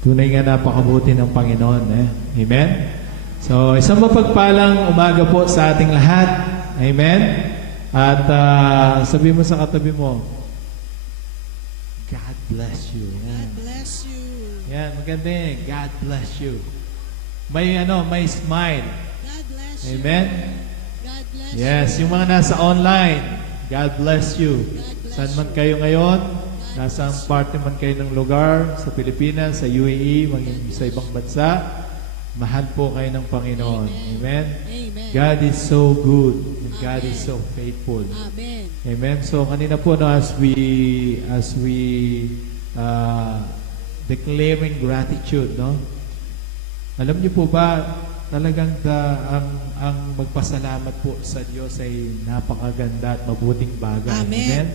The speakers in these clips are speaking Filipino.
Tunay nga napakabuti ng Panginoon. Amen? So, isang mapagpalang umaga po sa ating lahat. Amen? At sabi mo sa katabi mo, God bless you. Yan. God bless you. Yan, maganda yan. God bless you. May smile. God bless you. Amen? God bless Yes, yung mga nasa online, God bless you. God bless Saan man kayo ngayon, nasa parte man kayo ng lugar, sa Pilipinas, sa UAE, maging sa ibang bansa, mahal po kayo ng Panginoon. Amen? Amen. God is so good, and God is so faithful. Amen. Amen. So kanina po no, as we declaring gratitude, no. Alam niyo po ba talagang ang magpasalamat po sa Diyos ay napakaganda at mabuting bagay. Amen.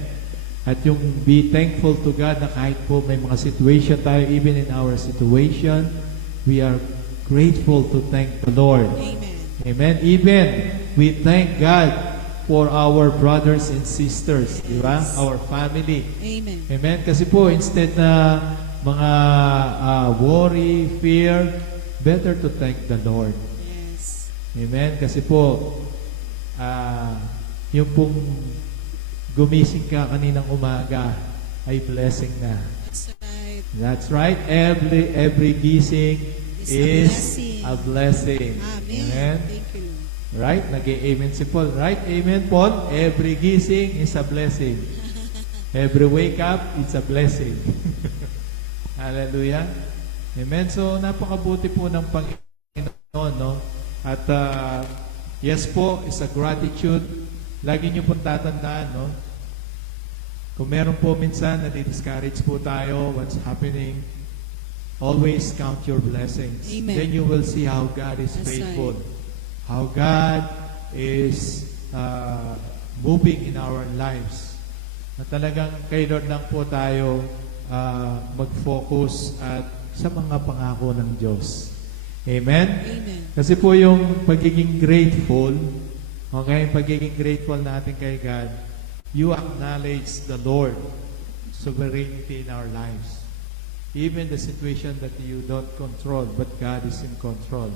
At yung be thankful to God na kahit po may mga situation tayo, even in our situation, we are grateful to thank the Lord. Amen. Amen. Even we thank God for our brothers and sisters, di ba? Our family. Amen. Amen. Kasi po, instead na mga worry, fear, better to thank the Lord. Yes. Amen. Kasi po, yung pong gumising ka kaninang umaga ay blessing na. That's right. That's right. Every gising is a blessing. Amen. Amen. Thank you, Lord. Right? Nag-amen si Paul. Right? Amen, Paul? Every gising is a blessing. Every wake up, it's a blessing. Hallelujah. Amen. So, napakabuti po ng Panginoon, no? At, yes po, is a gratitude. Lagi niyo pong tatandaan, no? Kung meron po minsan na-discourage po tayo, what's happening, always count your blessings. Amen. Then you will see how God is That's faithful. right. How God is moving in our lives. Na talagang kay Lord lang po tayo mag-focus at sa mga pangako ng Diyos. Amen? Amen. Kasi po yung pagiging grateful, okay, pagiging grateful natin kay God, you acknowledge the Lord sovereignty in our lives. Even the situation that you don't control, but God is in control.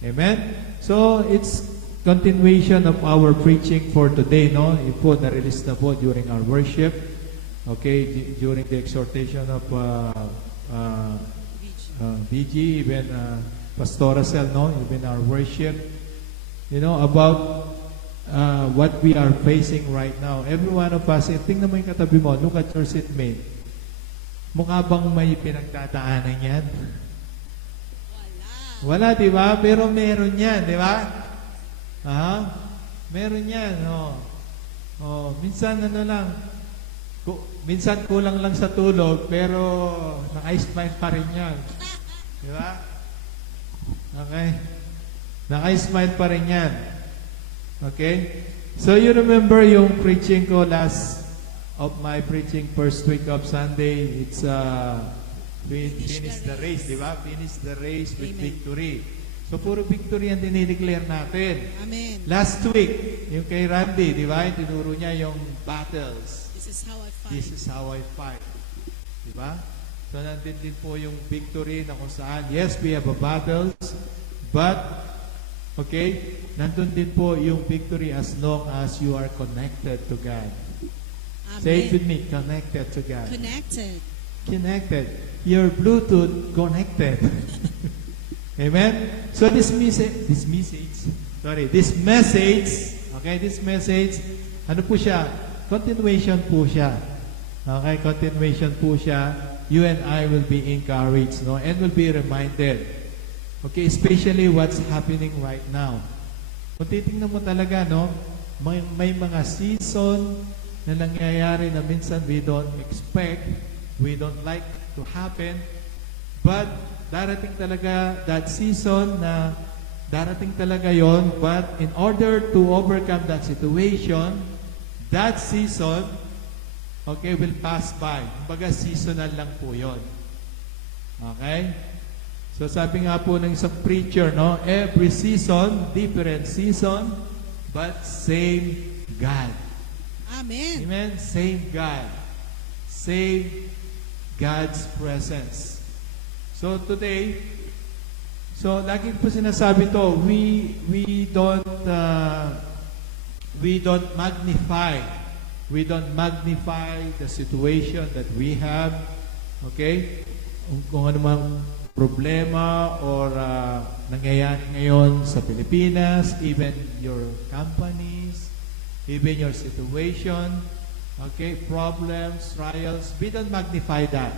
Amen? So, it's continuation of our preaching for today, no? Ito po, na-release na po during our worship. Okay, during the exhortation of BG, even Pastor Racel, no? Even our worship. You know, about what we are facing right now. Every one of us, tingnan mo yung katabi mo, look at your seatmate. Mukha bang may pinagdadaanan yan? Wala, di ba? Pero meron yan, di ba? Meron yan, minsan minsan kulang lang sa tulog, pero naka-smile pa rin yan. Di ba? Okay? Naka-smile pa rin yan. Okay? So you remember yung preaching ko last of my preaching first week of Sunday, it's finish the race, di ba? Finish the race with Amen. victory. So puro victory ang dinideclare natin. Amen. Last week, yung kay Randy, di ba? Tinuro niya yung battles. This is how I fight. This is how I fight. Di ba? So nandun din po yung victory na kung saan, yes, we have a battles, but okay, nandun din po yung victory as long as you are connected to God. Amen. Say it with me, connected to God. Connected. Connected. Your Bluetooth connected. Amen? So this message, ano po siya? Continuation po siya. Okay, continuation po siya. You and I will be encouraged, no? And will be reminded. Okay, especially what's happening right now. Kung titingnan mo talaga, no? May mga season na nangyayari na minsan we don't expect, we don't like to happen, but darating talaga that season na darating talaga yon. But in order to overcome that situation, that season, okay, will pass by. Kumbaga seasonal lang po yon. Okay? So sabi nga po ng isang preacher, no? Every season, different season, but same God. Amen. Amen? Same God. Same God's presence. So today, lagi po sinasabi to, we don't magnify the situation that we have. Okay? Kung ano mang problema or nangyayari ngayon sa Pilipinas, even your companies, even your situation, okay, problems, trials, we don't magnify that.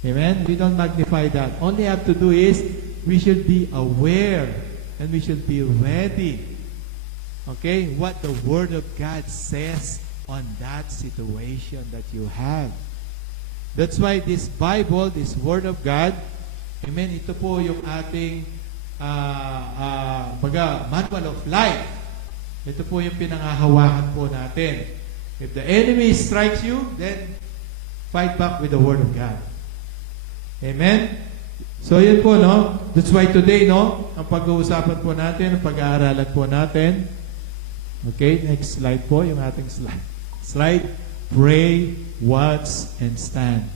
Amen? We don't magnify that. All we have to do is, we should be aware and we should be ready. Okay? What the Word of God says on that situation that you have. That's why this Bible, this Word of God, amen, ito po yung ating manual of life. Ito po yung pinangahawakan po natin. If the enemy strikes you, then fight back with the Word of God. Amen? So yun po, no? That's why today, no? Ang pag-uusapan po natin, ang pag-aaralan po natin. Okay, next slide po, yung ating slide. Pray, watch, and stand.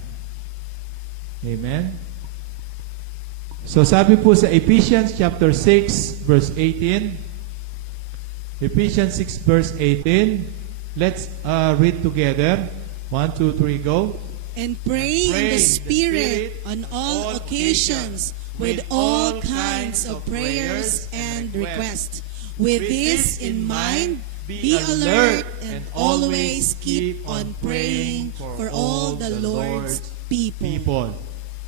Amen? So sabi po sa Ephesians chapter 6, verse 18. Ephesians 6, verse 18. Let's read together. 1, 2, 3, go. And pray in the Spirit on all occasions with all kinds of prayers and requests. With this in mind, be alert and always keep on praying for all the Lord's people.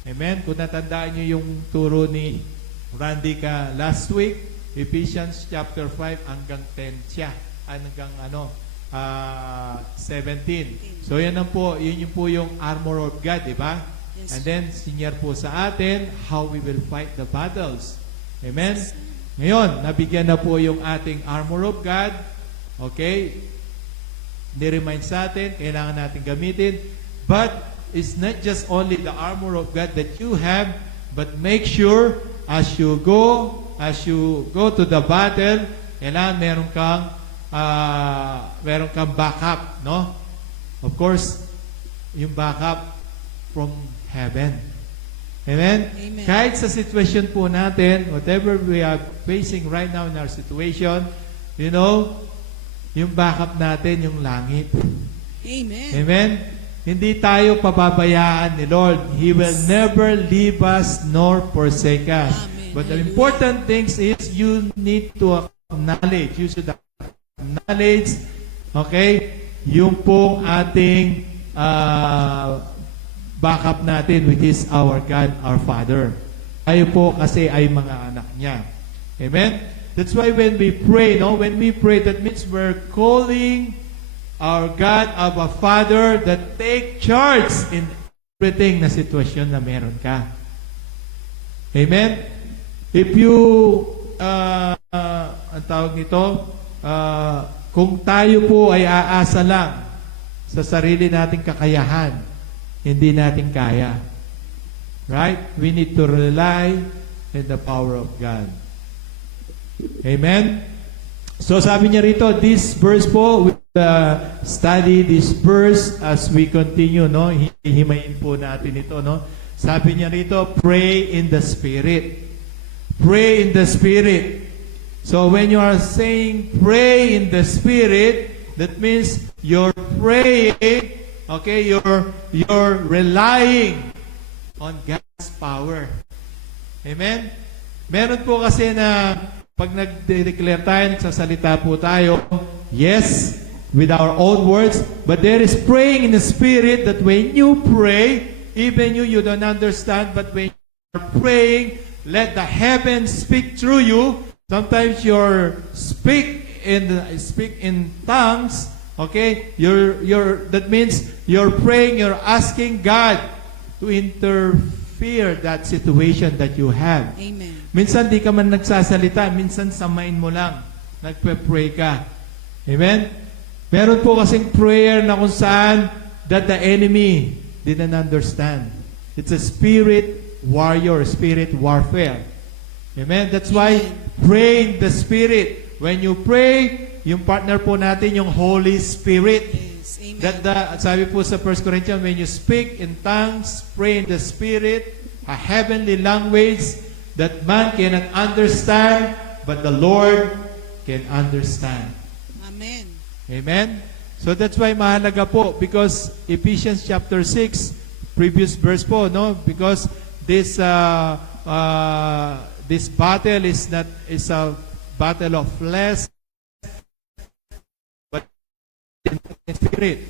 Amen? Kung natandaan nyo yung turo ni Randy ka last week, Ephesians chapter 5 hanggang 10 siya. Hanggang 17. So yan po yung armor of God, di ba? Yes. And then, senior po sa atin how we will fight the battles. Amen? Ngayon, nabigyan na po yung ating armor of God. Okay? Ni-remind sa atin, kailangan natin gamitin. But, it's not just only the armor of God that you have, but make sure as you go to the battle, kailangan meron kang backup, no? Of course, yung backup from heaven. Amen? Amen. Kahit sa sitwasyon po natin, whatever we are facing right now in our situation, you know, yung backup natin, yung langit. Amen. Amen? Hindi tayo pababayaan ni Lord. He will never leave us nor forsake us. Amen. But the Hallelujah. important things is you need to acknowledge. You should acknowledge, okay, yung pong ating backup natin, which is our God, our Father. Tayo po kasi ay mga anak niya. Amen? That's why when we pray, when we pray, that means we're calling our God, our Father, that take charge in everything na sitwasyon na meron ka. Amen? If you, ang tawag nito, kung tayo po ay aasa lang sa sarili nating kakayahan, hindi natin kaya. Right? We need to rely in the power of God. Amen? So sabi niya rito, this verse po, we study this verse as we continue, no? Hihimayin po natin ito, no? Sabi niya rito, pray in the Spirit. Pray in the Spirit. So when you are saying pray in the Spirit, that means you're praying, okay, you're relying on God's power. Amen? Meron po kasi na pag nag-declare tayo, nagsasalita po tayo, yes, with our own words, but there is praying in the Spirit that when you pray, even you don't understand, but when you are praying, let the heavens speak through you. Sometimes you're speak in tongues. Okay, that means you're praying, you're asking God to interfere that situation that you have. Amen. Minsan di ka man nagsasalita, minsan sa mind mo lang nagpe-pray ka. Amen? Meron po kasing prayer na kung saan that the enemy didn't understand. It's a spirit warrior, spirit warfare. Amen? That's why pray in the Spirit. When you pray, yung partner po natin, yung Holy Spirit. Yes. Amen. Sabi po sa 1 Corinthians, when you speak in tongues, pray in the Spirit, a heavenly language that man cannot understand, but the Lord can understand. Amen. Amen? So that's why mahalaga po, because Ephesians chapter 6, previous verse po, no? Because this this battle is a battle of flesh, but in spirit.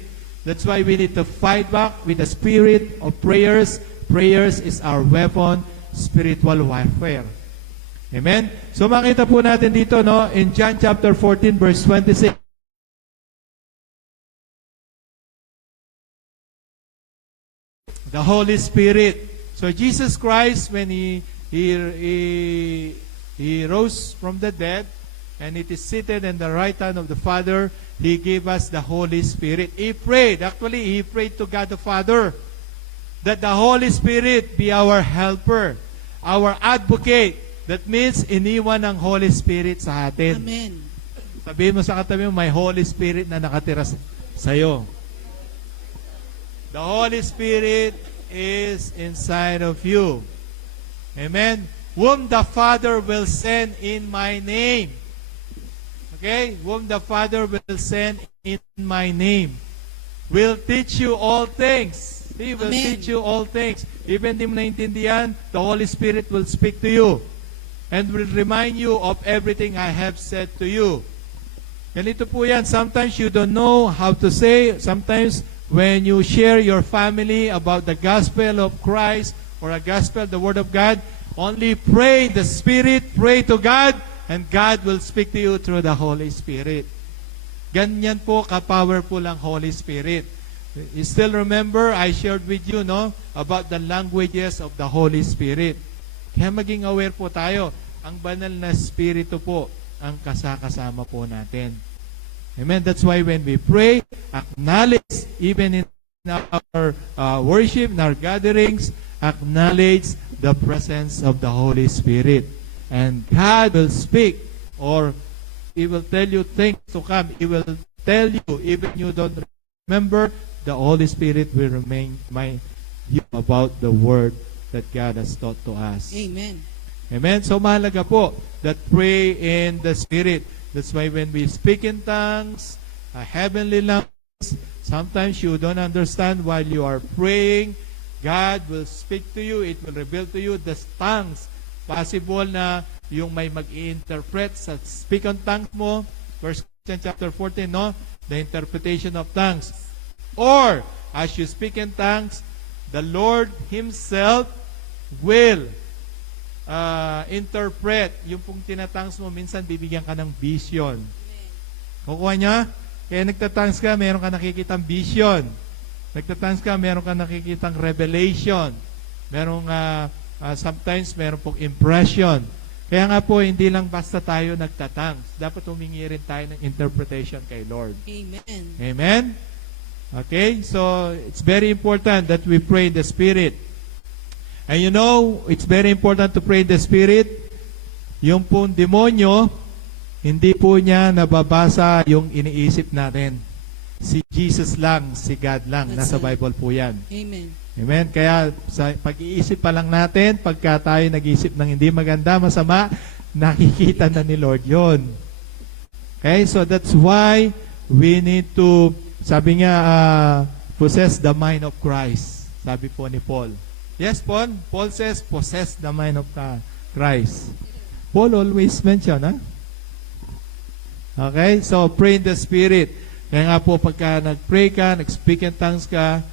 That's why we need to fight back with the spirit of prayers. Prayers is our weapon, spiritual warfare. Amen? So makita po natin dito, no, in John chapter 14 verse 26. The Holy Spirit. So Jesus Christ, when he rose from the dead, and it is seated in the right hand of the Father, He gave us the Holy Spirit. He prayed to God the Father, that the Holy Spirit be our helper, our advocate. That means, iniwan ng Holy Spirit sa atin. Amen. Sabihin mo sa katabi mo, may Holy Spirit na nakatira sa'yo. The Holy Spirit is inside of you. Amen? Whom the Father will send in my name. Okay? Whom the Father will send in my name. Will teach you all things. He will Amen. teach you all things. Even di mo naintindihan, the Holy Spirit will speak to you and will remind you of everything I have said to you. Ganito po yan. Sometimes you don't know how to say. Sometimes when you share your family about the gospel of Christ or a gospel, the Word of God, only pray the Spirit, pray to God, and God will speak to you through the Holy Spirit. Ganyan po ka-powerful ang Holy Spirit. You still remember, I shared with you, no, about the languages of the Holy Spirit. Kaya maging aware po tayo, ang banal na Espiritu po ang kasakasama po natin. Amen. That's why when we pray, acknowledge, even in our worship, in our gatherings, acknowledge the presence of the Holy Spirit. And God will speak, or He will tell you things to come. He will tell you, even you don't remember, the Holy Spirit will remind you about the Word that God has taught to us. Amen. Amen? So mahalaga po that pray in the Spirit. That's why when we speak in tongues, a heavenly language, sometimes you don't understand while you are praying, God will speak to you. It will reveal to you the tongues. Possible na yung may mag-i-interpret sa speak on tongues mo, 1 Corinthians chapter 14, no? The interpretation of tongues. Or, as you speak in tongues, the Lord Himself will interpret. Yung pong tinatangs mo, minsan bibigyan ka ng vision. Kukuha niya? Kaya nagtatangs ka, meron ka nakikitang vision. Nagtatangs ka, meron ka nakikitang revelation. Merong, sometimes, meron pong impression. Kaya nga po, hindi lang basta tayo nagtatangs. Dapat humingi rin tayo ng interpretation kay Lord. Amen. Amen? Okay? So, it's very important that we pray in the Spirit. And you know, it's very important to pray in the Spirit. Yung pong demonyo, hindi po niya nababasa yung iniisip natin. Si Jesus lang, si God lang. That's Nasa it. Bible po yan. Amen. Amen? Kaya sa pag-iisip pa lang natin, pagka tayo nag-iisip ng hindi maganda, masama, nakikita na ni Lord yon. Okay? So that's why we need to, sabi nga, possess the mind of Christ. Sabi po ni Paul. Yes, Paul? Paul says, possess the mind of Christ. Paul always mention, ha? Okay? So, pray in the Spirit. Kaya nga po, pagka nag-pray ka, nag-speak in tongues ka,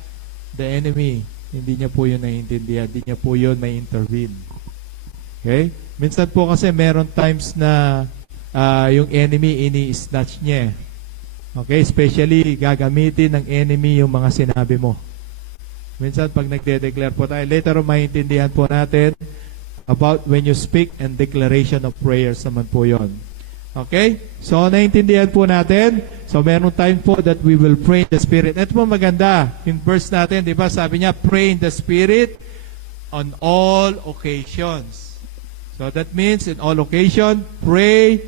the enemy, hindi niya po yun naiintindihan. Hindi niya po yun may intervene. Okay? Minsan po kasi meron times na yung enemy ini-snatch niya. Okay? Especially, gagamitin ng enemy yung mga sinabi mo. Minsan pag nagde-declare po tayo, later on maintindihan po natin about when you speak and declaration of prayers naman po yon. Okay? So, naintindihan po natin. So, meron time po that we will pray in the Spirit. Ito po maganda. Yung verse natin, di ba? Sabi niya, pray in the Spirit on all occasions. So, that means in all occasion, pray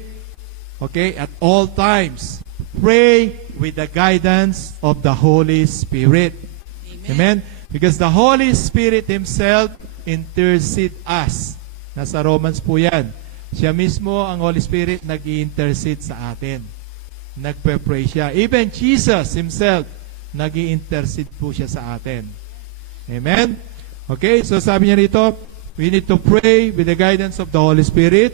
Okay? At all times. Pray with the guidance of the Holy Spirit. Amen? Because the Holy Spirit Himself intercede us. Nasa Romans po yan. Siya mismo, ang Holy Spirit, nag-i-intercede sa atin. Nagpe-pray siya. Even Jesus Himself, nag-i-intercede po siya sa atin. Amen? Okay, so sabi niya rito, we need to pray with the guidance of the Holy Spirit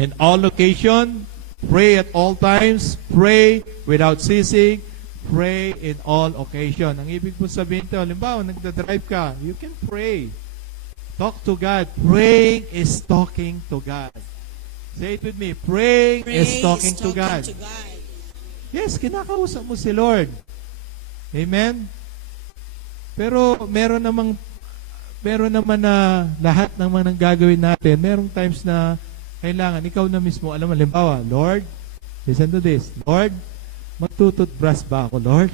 in all occasion, pray at all times, pray without ceasing, pray in all occasion. Ang ibig po sabihin ito, halimbawa, nagdadrive ka, you can pray. Talk to God. Praying is talking to God. Say it with me. Praying is talking to God. Yes, kinakausap mo si Lord. Amen? Pero meron naman na lahat ng mga gagawin natin, merong times na kailangan, ikaw na mismo, alam mo, halimbawa, Lord, listen to this, Lord, magtututbrush ba ako, Lord?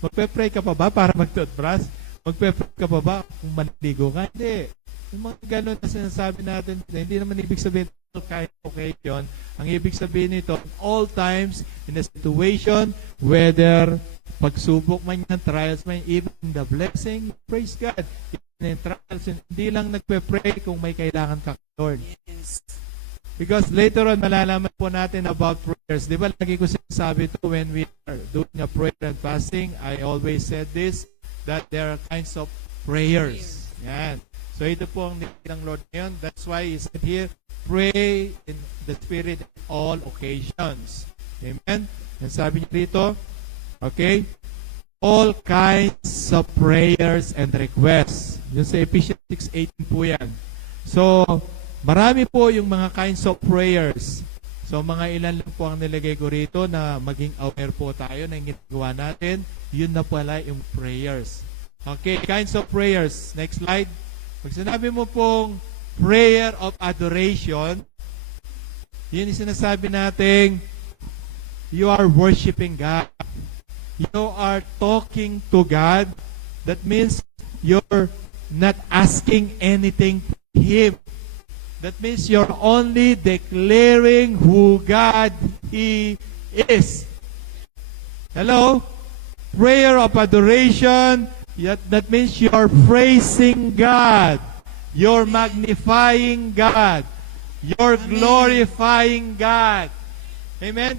Magpe-pray ka pa ba para magtutbrush? Magpe-pray ka pa ba kung manligo ka? Hindi. Yung mga ganun na sinasabi natin, hindi naman ibig sabihin all kind of occasion. Ang ibig sabihin nito, all times, in a situation, whether pagsubok man yan, trials man, even the blessing, praise God. Even in trials, hindi lang nagpe-pray kung may kailangan ka, Lord. Yes. Because later on, malalaman po natin about prayers. Di ba, lagi ko sinasabi ito when we are doing a prayer and fasting, I always said this, that there are kinds of prayers. Yan. So ito po ang nilagay ng Lord ngayon. That's why He said here, pray in the Spirit in all occasions. Amen? And sabi niya rito, okay, all kinds of prayers and requests. Yung sa Ephesians 6:18 po yan. So, marami po yung mga kinds of prayers. So, mga ilan lang po ang nilagay ko rito na maging aware po tayo na yung ginagawa natin. Yun na pala yung prayers. Okay, kinds of prayers. Next slide. Pag sinabi mo pong prayer of adoration, yun yung sinasabi natin, you are worshiping God. You are talking to God. That means you're not asking anything from Him. That means you're only declaring who God He is. Hello? Prayer of adoration, that means you're praising God. You're magnifying God. You're glorifying God. Amen?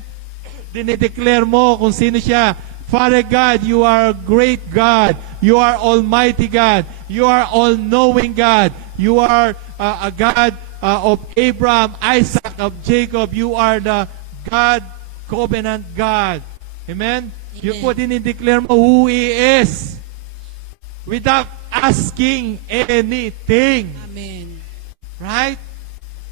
Dinideclare mo kung sino siya. Father God, you are a great God. You are Almighty God. You are all-knowing God. You are a God of Abraham, Isaac, of Jacob. You are the God, covenant God. Amen? Yun po dinideclare mo who He is. Without asking anything. Amen. Right?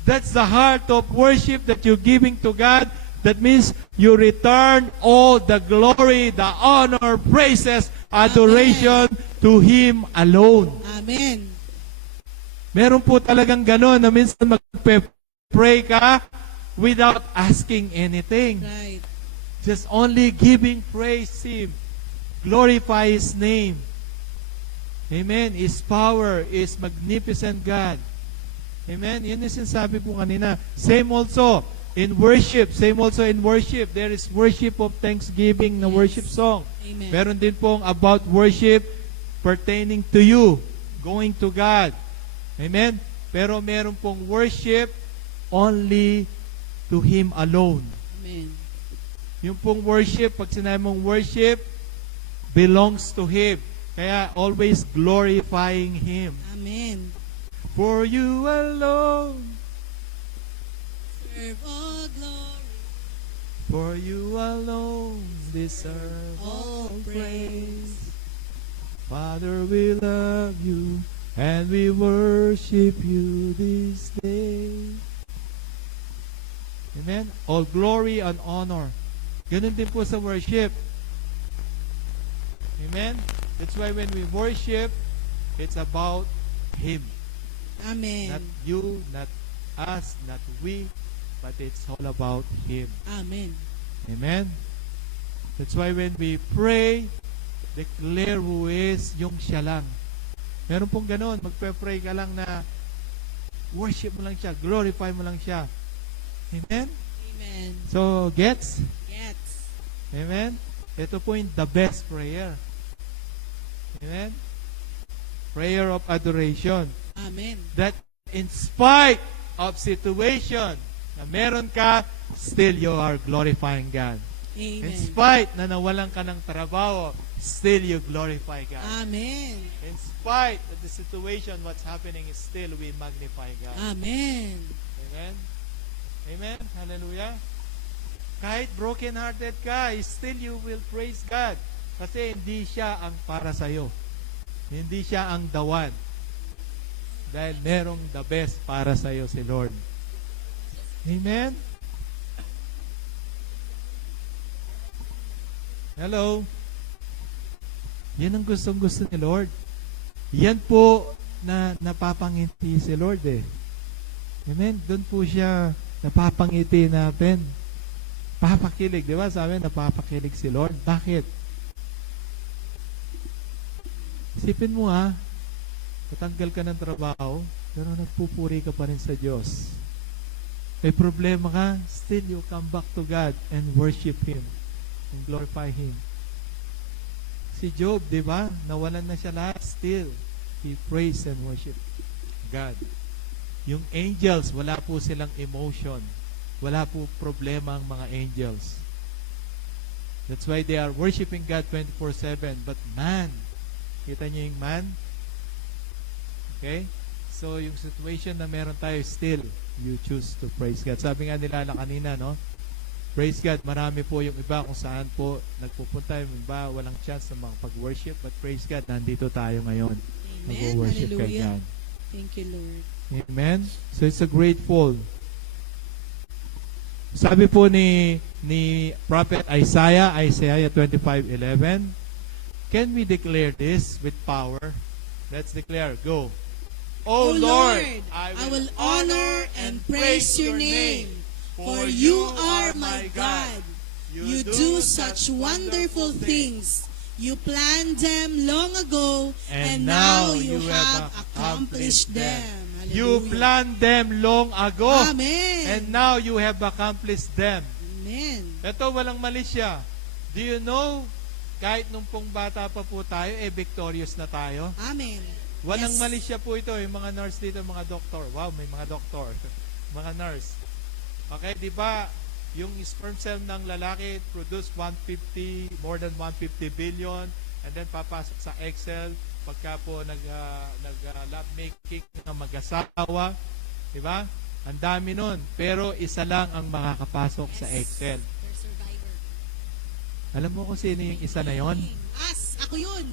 That's the heart of worship that you're giving to God. That means you return all the glory, the honor, praises, adoration to Him alone. Amen. Meron po talagang gano'n na minsan magpe-pray ka without asking anything. Right. Just only giving praise Him. Glorify His name. Amen. His power is magnificent God. Amen. Yun yung sinasabi po kanina. Same also in worship. Same also in worship. There is worship of thanksgiving na worship song. Amen. Meron din pong about worship pertaining to you. Going to God. Amen. Pero meron pong worship only to Him alone. Amen. Yung pong worship, pag sinabi mong worship, belongs to Him. Kaya always glorifying Him. Amen. For you alone, Serve all glory, for you alone deserve all praise. Father, we love you and we worship you this day. Amen? All glory and honor. Ganun din po sa worship. Amen? That's why when we worship, it's about Him. Amen. Not you, not us, not we, but it's all about Him. Amen. Amen? That's why when we pray, declare who is yung siya lang. Meron pong ganun, magpe-pray ka lang na worship mo lang siya, glorify mo lang siya. Amen? Amen. So, gets? Gets. Amen? Ito po yung the best prayer. Amen? Prayer of adoration. Amen. That in spite of situation na meron ka, still you are glorifying God. In Amen. spite na nawalan ka ng trabaho, still you glorify God. Amen. In spite of the situation, what's happening is still we magnify God. Amen. Amen? Amen? Hallelujah? Kahit broken-hearted ka, still you will praise God. Kasi hindi siya ang para sa'yo. Hindi siya ang the one. Dahil merong the best para sa'yo si Lord. Amen? Hello? Yan ang gustong-gusto ni Lord. Yan po na napapangiti si Lord eh. Amen? Doon po siya napapangiti natin. Papakilig, di ba? Sabi, napapakilig si Lord. Bakit? Isipin mo natanggal ka ng trabaho, pero nagpupuri ka pa rin sa Diyos. May problema ka, still you come back to God and worship Him and glorify Him. Si Job, di ba? Nawalan na siya lahat, still he praised and worship God. Yung angels, wala po silang emotion. Wala po problema ang mga angels. That's why they are worshiping God 24/7. But man, kita niyo yung man? Okay? So, yung situation na meron tayo, still, you choose to praise God. Sabi nga nila kanina, no? Praise God, marami po yung iba kung saan po nagpupunta, yung iba walang chance na makapag-worship, but praise God, nandito tayo ngayon. Amen. Nag-worship kay Hallelujah. God. Thank you, Lord. Amen? So, it's a grateful. Sabi po ni Prophet Isaiah 25:11, can we declare this with power? Let's declare. Go. O Lord, I will honor and praise your name, for you are my God. You do such wonderful things. You planned them long ago, and now you have accomplished them. You Hallelujah. planned them long ago, Amen. and now you have accomplished them. Amen. Ito, walang mali siya. Do you know, kahit nung pong bata pa po tayo, victorious na tayo. Amen. Walang Yes. mali siya po ito. Yung mga nurse dito, mga doktor. Wow, may mga doktor. Mga nurse. Okay, di ba, yung sperm cell ng lalaki produce 150, more than 150 billion, and then papasok sa egg cell pagka po nag-love making ng mag-asawa. Di ba? Ang dami nun. Pero isa lang ang makakapasok sa egg cell. You're survivor. Alam mo kung sino yung isa na yon? Us. Ako yun.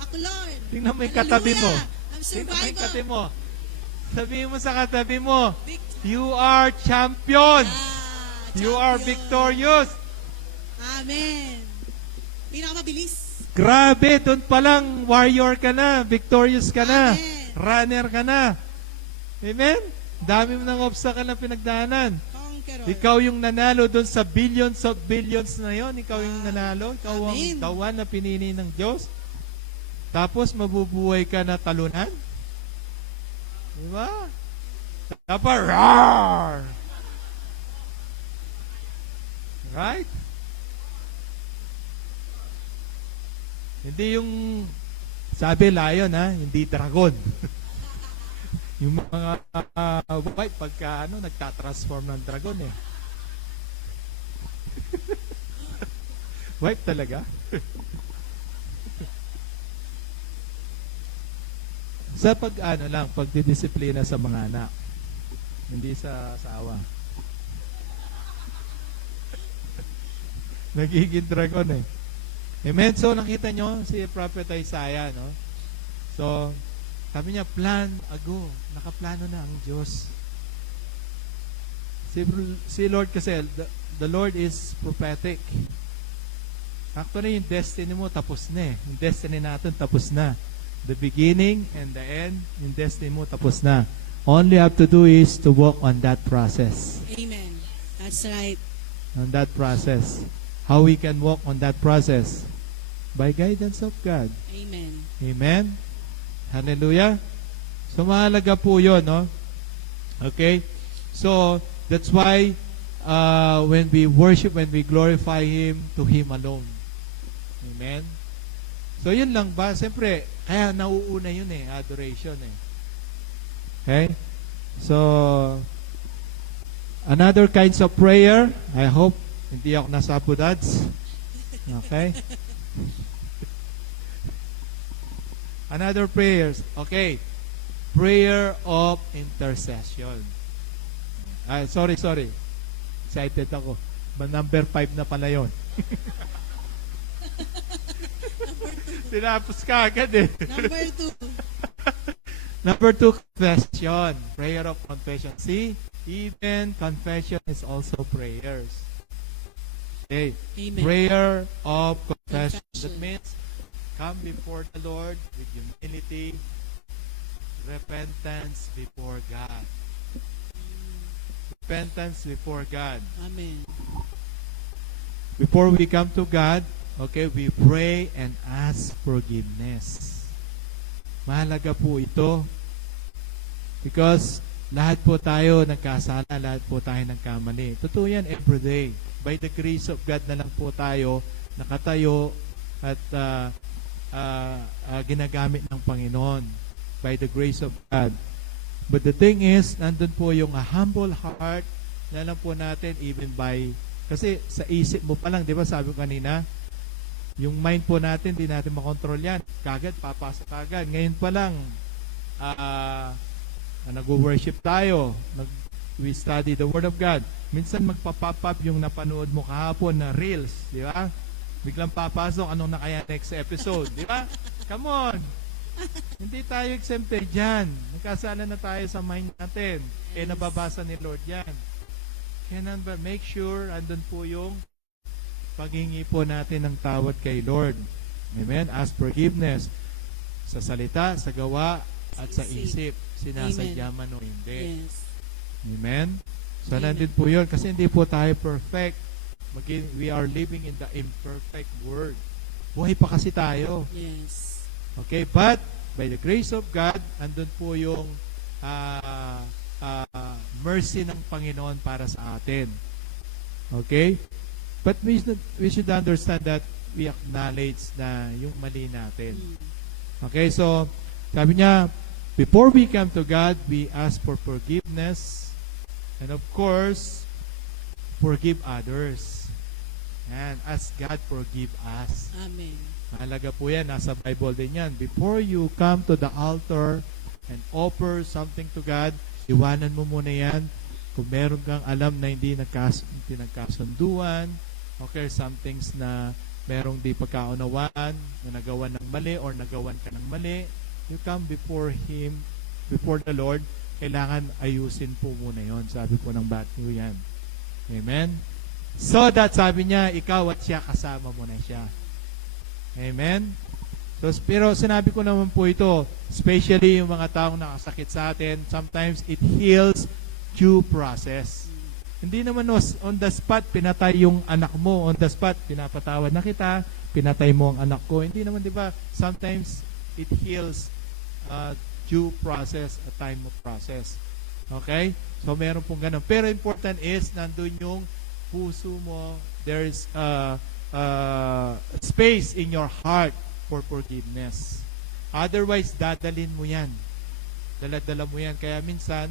Ako, Lord. Tingnan mo yung katabi mo. Hallelujah. I'm Tingnan mo yung survivor. katabi mo. Sabihin mo sa katabi mo, Victor. you are champion. You are Champion. victorious. Amen. Pinakamabilis. Grabe, doon pa lang warrior ka na, victorious ka na, Amen. runner ka na. Amen? Dami mo ng obstacle na pinagdaanan. Conqueror. Ikaw yung nanalo doon sa billions of billions na yon. Ikaw yung nanalo. Ikaw ang Amen. the one na pinili ng Diyos. Tapos mabubuhay ka na talunan. Diba? Tapos, roar! Right? Hindi yung sabi lion hindi dragon. Yung mga white pagka nagtatransform ng dragon eh. White talaga. Sa pagdidisiplina sa mga anak. Hindi sa asawa. Nagiging dragon eh. Amen. So nakita nyo si Prophet Isaiah, no? So, sabi niya, plan ago. Nakaplano na ang Diyos. Si Lord kasi, the Lord is prophetic. Actually, yung destiny mo tapos na eh. Yung destiny natin tapos na. The beginning and the end, yung destiny mo tapos na. All you have to do is to walk on that process. Amen. That's right. On that process. How we can walk on that process? By guidance of God. Amen. Amen? Hallelujah? So, mahalaga po yun, no? Okay? So, that's why when we worship, when we glorify Him, to Him alone. Amen? So, yun lang ba? Siyempre, kaya nauuna yun adoration Okay? So, another kinds of prayer, I hope hindi ako nasa budads. Okay? Another prayers. Okay. Prayer of intercession. Sorry. Excited ako. Number 5 na pala yun. Tinapos ka agad Number 2. Number 2, confession. Prayer of confession. See, even confession is also prayers. Okay. Amen. Prayer of confession. Confession. That means come before the Lord with humility, repentance before God. Repentance before God. Amen. Before we come to God, okay, we pray and ask forgiveness. Mahalaga po ito because lahat po tayo nagkasala, lahat po tayo nagkamali. Totoo yan everyday. By the grace of God na lang po tayo nakatayo at ginagamit ng Panginoon. By the grace of God. But the thing is, nandun po yung humble heart na lang po natin even by, kasi sa isip mo pa lang, di ba sabi ko kanina, yung mind po natin, di natin makontrol yan. Kagad, papasok kagad. Ngayon pa lang, nag-worship tayo. We study the Word of God. Minsan magpa-pop up yung napanood mo kahapon na reels, di ba? Biglang papasok, anong na kaya next episode, di ba? Come on! Hindi tayo exempted dyan. Nagkasala na tayo sa mind natin. Nababasa ni Lord yan. Kaya number, make sure, andun po yung paghingi po natin ng tawad kay Lord. Amen? Ask forgiveness sa salita, sa gawa, at sa isip. Sinasadya man o hindi. Yes. Amen? So, Amen. nandun po yun. Kasi hindi po tayo perfect. We are living in the imperfect world. Buhay pa kasi tayo. Yes. Okay? But, by the grace of God, andun po yung mercy ng Panginoon para sa atin. Okay? But we should understand that we acknowledge na yung mali natin. Okay, so sabi niya, before we come to God, we ask for forgiveness and of course, forgive others. And ask God forgive us. Amen. Mahalaga po yan, nasa Bible din yan. Before you come to the altar and offer something to God, iwanan mo muna yan. Kung meron kang alam na hindi nagkasunduan, okay, some things na merong di pagkaunawaan, na nagawan ng mali or nagawan ka ng mali, you come before Him, before the Lord, kailangan ayusin po muna yon. Sabi po ng Matthew yan. Amen? So that sabi niya, ikaw at siya, kasama mo na siya. Amen? So, pero sinabi ko naman po ito, especially yung mga taong nakasakit sa atin, sometimes it heals due process. Hindi naman on the spot, pinatay yung anak mo. On the spot, pinapatawad na kita, pinatay mo ang anak ko. Hindi naman, di ba? Sometimes, it heals due process, a time of process. Okay? So, meron pong ganun. Pero important is, nandun yung puso mo, there is space in your heart for forgiveness. Otherwise, dadalin mo yan. Dala-dala mo yan. Kaya minsan,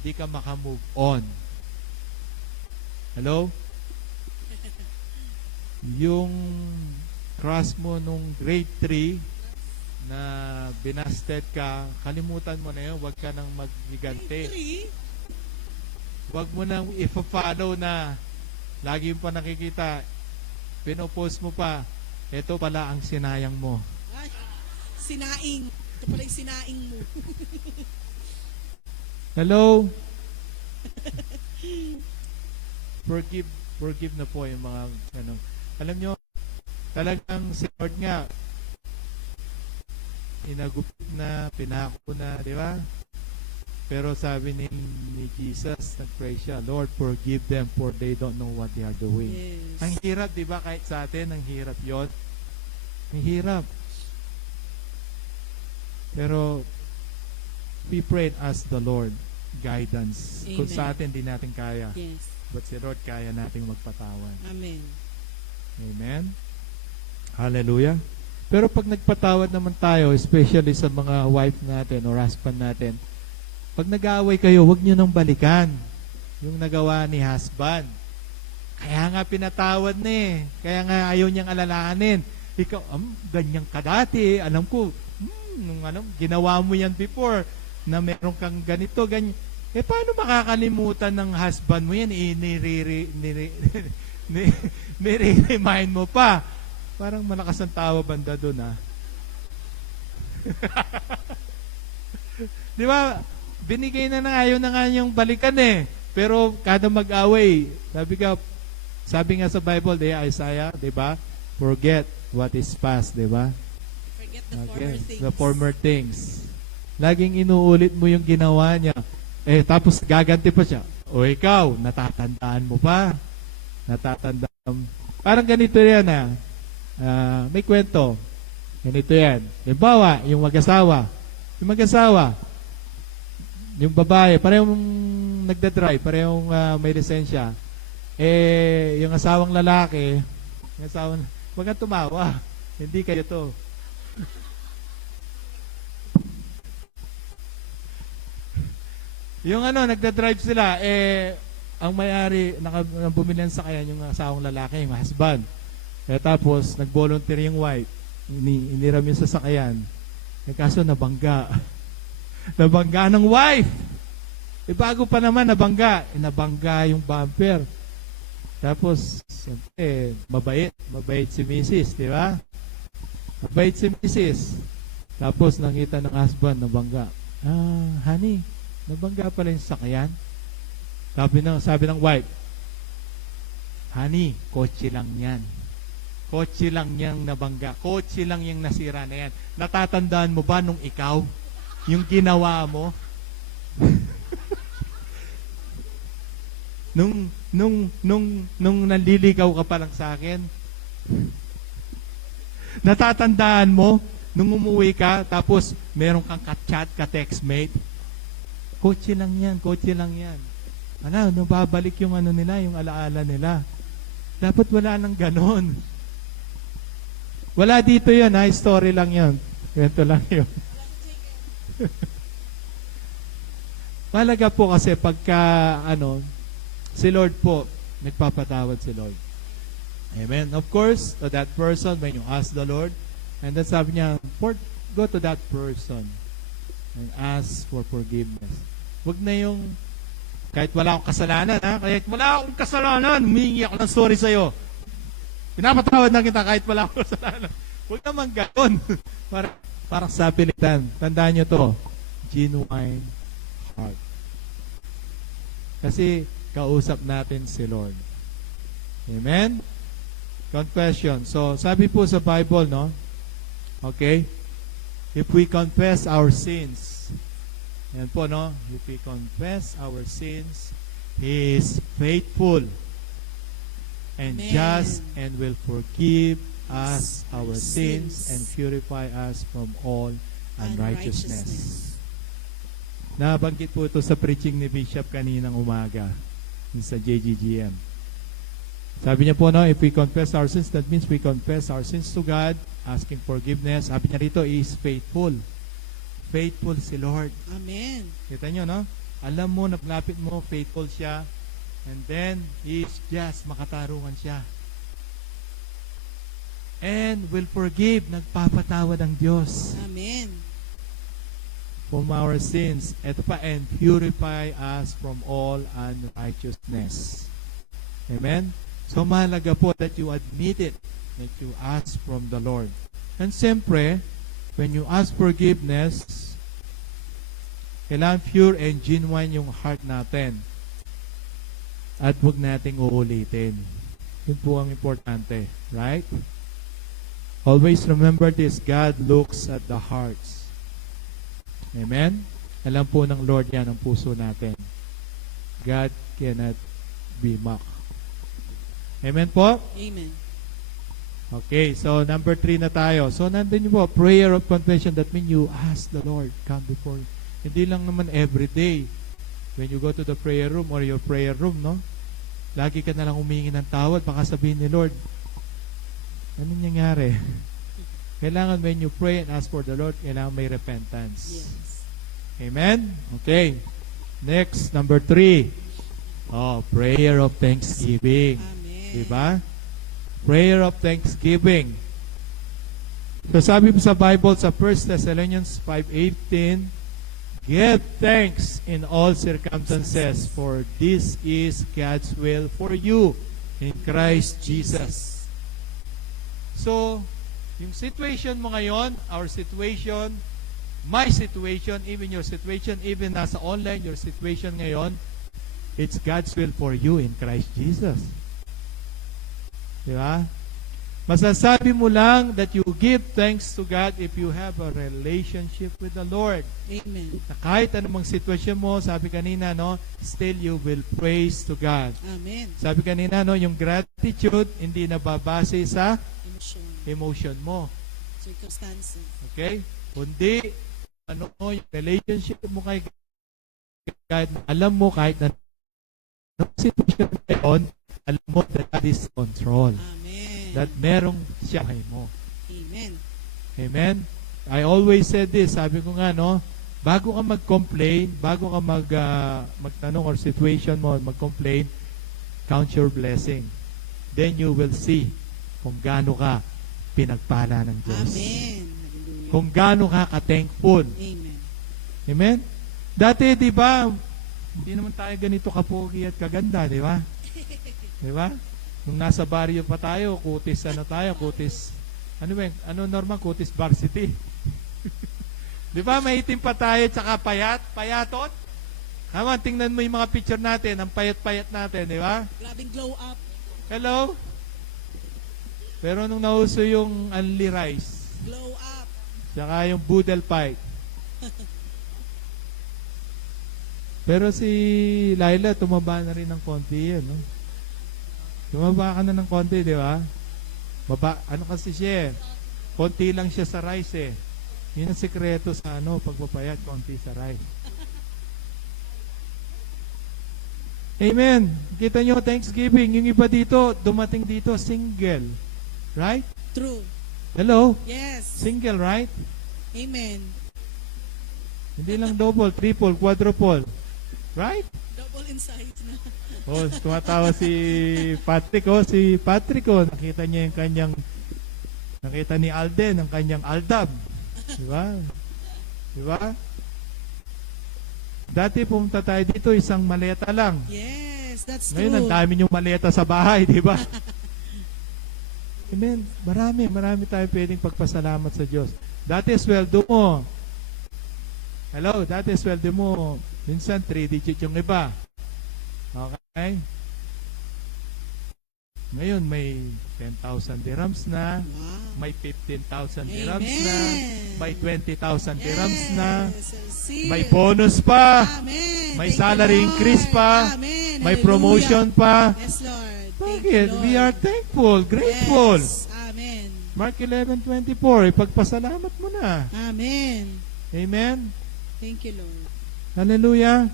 di ka makamove on. Hello? Yung crush mo nung grade 3 na binasted ka, kalimutan mo na yun, huwag ka nang maggigante. Huwag mo nang i-follow na lagi mo pa nakikita, pinopost mo pa, ito pala ang sinayang mo. Ay, sinaing. Ito pala yung sinaing mo. Hello? Forgive na po yung mga ano. Alam nyo, talagang si Lord nga, inagupit na, pinako na, di ba? Pero sabi ni Jesus, nag-pray siya, Lord, forgive them for they don't know what they are doing. Yes. Ang hirap, di ba? Kahit sa atin, ang hirap yon. Ang hirap. Pero, we pray and ask the Lord. guidance. Kung Amen. sa atin, di natin kaya. Yes. But si Lord, kaya nating magpatawad. Amen. Amen? Hallelujah. Pero pag nagpatawad naman tayo, especially sa mga wife natin or husband natin, pag nag-aaway kayo, huwag nyo nang balikan yung nagawa ni husband. Kaya nga pinatawad na eh. Kaya nga ayaw niyang alalahanin. Ikaw, ganyan ka dati. Alam ko, ginawa mo yan before na meron kang ganito, ganyan. Eh, paano makakalimutan ng husband mo yan? Nire-remind mo pa. Parang malakas ang tawa banda doon, ha? Di ba? Binigay na ayaw na nga niyang balikan eh. Pero kada mag-away, sabi nga sa Bible, Isaiah, di ba? Forget what is past, di ba? Forget the former things. The former things. Laging inuulit mo yung ginawa niya. Eh, tapos gaganti pa siya. O ikaw, natatandaan mo pa. Natatandaan. Parang ganito yan, ha? May kwento. Ganito yan. Halimbawa, yung mag-asawa. Yung babae, parehong nagdadrive, parehong may lisensya. Eh, yung asawang lalaki, wag kang tumawa. Hindi kayo to. Yung nagdadrive sila, ang may-ari, bumili ng sakayan yung asawang lalaki, yung husband. Tapos, nag-volunteer yung wife. Iniram yung sasakyan. Kaso nabangga. Nabangga ng wife. Bago pa naman nabangga. Nabangga yung bumper. Tapos, siyempre, mabait si Mrs., di ba? Mabait si Mrs. Tapos, nakita ng husband, nabangga. Honey, nabangga pala yung sakyan. Sabi ng wife, honey, kotse lang yan. Kotse lang yang nabangga. Kotse lang yang nasira na yan. Natatandaan mo ba nung ikaw? Yung ginawa mo? nung nanliligaw ka pa lang sa akin? Natatandaan mo nung umuwi ka, tapos meron kang ka-chat, ka-textmate? Kotse lang yan. Babalik yung nila, yung alaala nila. Dapat wala nang ganon. Wala dito yun, ha? Story lang yun. Kwento lang yun. Malaga po kasi pagka, si Lord po, nagpapatawad si Lord. Amen. Of course, to that person, when you ask the Lord, and then sabi niya, go to that person and ask for forgiveness. Wag na yung, kahit wala akong kasalanan, ha? Kahit wala akong kasalanan, humingi ako ng sorry sa'yo. Pinapatawad na kita kahit wala akong kasalanan. Huwag naman gano'n. Parang sa pilitan. Tandaan nyo to. Genuine heart. Kasi kausap natin si Lord. Amen? Confession. So, sabi po sa Bible, no? Okay? If we confess our sins, yan po, no? If we confess our sins, He is faithful and Amen. just and will forgive us our sins and purify us from all unrighteousness. Nabanggit po ito sa preaching ni Bishop kaninang umaga sa JGGM. Sabi niya po, no, if we confess our sins, that means we confess our sins to God, asking forgiveness. Sabi niya rito, He is faithful. Faithful si Lord. Amen. Kita niyo, no? Alam mo, naglapit mo, faithful siya. And then, He is just, makatarungan siya. And will forgive, nagpapatawad ang Diyos. Amen. From our sins. Ito pa, and purify us from all unrighteousness. Amen? So, mahalaga po that you admit it, that you ask from the Lord. And siyempre, when you ask forgiveness, kailangan pure and genuine yung heart natin. At huwag nating uulitin. Yun po ang importante. Right? Always remember this, God looks at the hearts. Amen? Alam po ng Lord yan ang puso natin. God cannot be mocked. Amen po? Amen. Okay, so number 3 na tayo. So nandun po, prayer of confession. That means you ask the Lord, come before you. Hindi lang naman every day. when you go to the prayer room or your prayer room, no? Lagi ka na lang humingi ng tawad, baka sabihin ni Lord, ano nangyari? Kailangan when you pray and ask for the Lord, kailangan may repentance. Yes. Amen? Okay. Next, number 3. Oh, prayer of thanksgiving. Amen. Diba? Prayer of thanksgiving. So sabi po sa Bible sa 1 Thessalonians 5:18, give thanks in all circumstances, for this is God's will for you in Christ Jesus. So, yung situation mo ngayon, our situation, my situation, even your situation, even nasa online, your situation ngayon, it's God's will for you in Christ Jesus. Di ba? Masasabi mo lang that you give thanks to God if you have a relationship with the Lord. Amen. Na kahit anumang sitwasyon mo, sabi kanina, no, still you will praise to God. Amen. Sabi kanina, no, yung gratitude hindi nababase sa Emotion. emotion mo. Circumstances. Okay? Kundi, ano, yung relationship mo kay God, alam mo kahit na anong sitwasyon ngayon, alam mo that God is control. Amen. That merong siya kay mo. Amen. Amen? I always said this, sabi ko nga, no, bago ka mag-complain, bago ka magtanong or situation mo, mag-complain, count your blessing. Then you will see kung gaano ka pinagpala ng Diyos. Amen. Hallelujah. Kung gaano ka ka-thankful. Amen. Amen? Dati, di ba, hindi naman tayo ganito kapogi at kaganda, di ba? Di ba? Nung nasa barrio pa tayo, kutis ano ba, ano normal, kutis varsity. Di ba, maitim pa tayo, tsaka payatot. Tama, tingnan mo yung mga picture natin, ang payat-payat natin, di ba? Grabing glow up. Hello? Pero nung nauso yung only rice, Glow up. tsaka yung boodle pie. Pero si Laila, tumaba na rin ng konti yun, no? Tumaba ka na ng konti, di ba? Ano kasi siya eh? Konti lang siya sa rice eh. Yun ang sikreto sa pagpapayat, konti sa rice. Amen. Kita nyo, Thanksgiving. Yung iba dito, dumating dito, single. Right? True. Hello? Yes. Single, right? Amen. Hindi lang double, triple, quadruple. Right? Double insight na. Oh, tumatawa si Patrick. Nakita niya yung kanyang, nakita ni Alden, ang kanyang Aldab. Diba? Diba? Dati pumunta tayo dito, isang maleta lang. Yes, that's Ngayon, ang true. dami niyong maleta sa bahay, diba? Amen. Marami tayo pwedeng pagpasalamat sa Diyos. Dati sweldo mo. Hello, dati sweldo mo. Minsan, 3-digit yung iba. Okay? Ngayon, may 10,000 dirhams na, Wow. may 15,000 dirhams Amen. na, may 20,000 dirhams na, Yes. may bonus pa, Amen. may Thank you, salary Lord. increase pa, Amen. may Hallelujah. promotion pa. Yes, Lord. Thank Bakit? you, Lord. We are thankful, grateful. Yes. Amen. Mark 11:24, ipagpasalamat mo na. Amen. Amen? Thank you, Lord. Hallelujah.